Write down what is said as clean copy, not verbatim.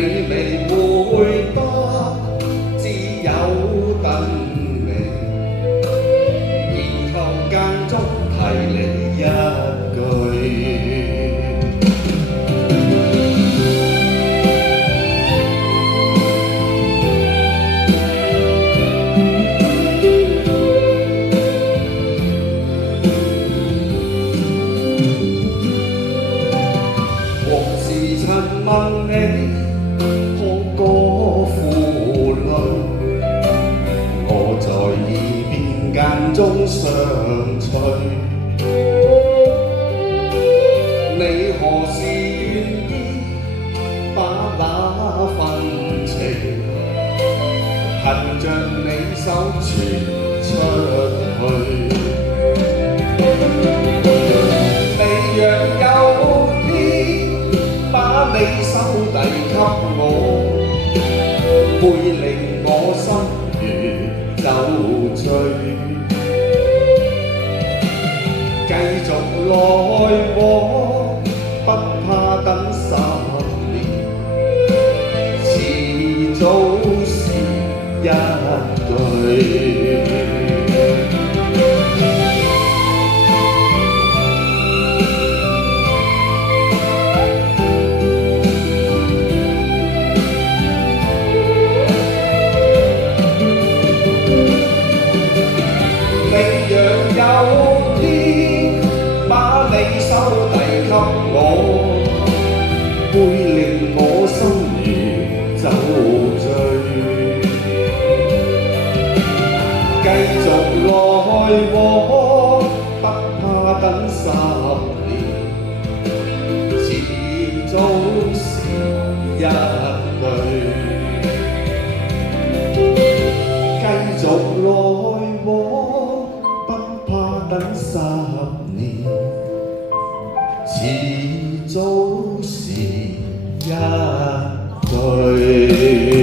未會得，只有等你，然後間中提你一句。往事曾問你可歌賦淚，我在耳邊間中相隨。你何時願意把那份情憑着你手傳出去？你若有天把你手遞給我，會令我心如酒醉。繼續來往，不怕等10年，遲早是一對。你若有天把你手遞給我，會令我心如酒醉。繼續來往，不怕等10年，遲早是一對。繼續來往，不怕等10年，遲早是一對。